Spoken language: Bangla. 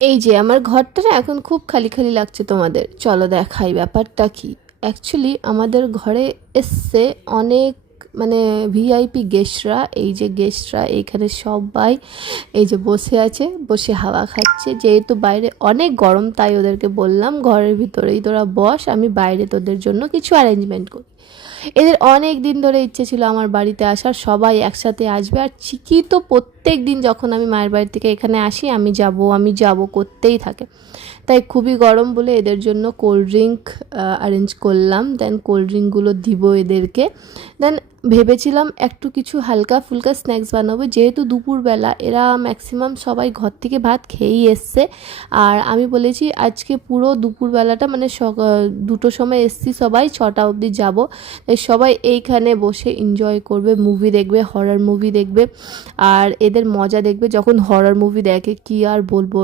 এই যে আমার ঘরটা না এখন খুব খালি খালি লাগছে তোমাদের, চলো দেখাই ব্যাপারটা কি। অ্যাকচুয়ালি আমাদের ঘরে এসছে অনেক মানে ভিআইপি গেস্টরা। এই যে গেস্টরা এইখানে সবাই এই যে বসে আছে, বসে হাওয়া খাচ্ছে। যেহেতু বাইরে অনেক গরম তাই ওদেরকে বললাম ঘরের ভিতরেই তোরা বস, আমি বাইরে তোদের জন্য কিছু অ্যারেঞ্জমেন্ট করি। এদের অনেক দিন ধরে ইচ্ছে ছিল আমার বাড়িতে আসার, সবাই একসাথে আসবে। আর চিকি তো প্রত্যেক দিন যখন আমি মায়ের বাড়ি থেকে এখানে আসি আমি যাব করতেই থাকে। তাই খুবই গরম বলে এদের জন্য কোল্ড ড্রিঙ্ক অ্যারেঞ্জ করলাম। দেন কোল্ড ড্রিঙ্কগুলো দিব এদেরকে। দেন ভেবেছিলাম একটু কিছু হালকা ফুলকা স্ন্যাক্স বানাবো, যেহেতু দুপুরবেলা এরা ম্যাক্সিমাম সবাই ঘর থেকে ভাত খেয়েই এসছে। আর আমি বলেছি আজকে পুরো দুপুরবেলাটা মানে দুটোর সময় এসছি, সবাই 6টা অবধি যাব। তাই সবাই এইখানে বসে এনজয় করবে, মুভি দেখবে, হরর মুভি দেখবে। আর এদের মজা দেখবে যখন হরর মুভি দেখে, কি আর বলবো।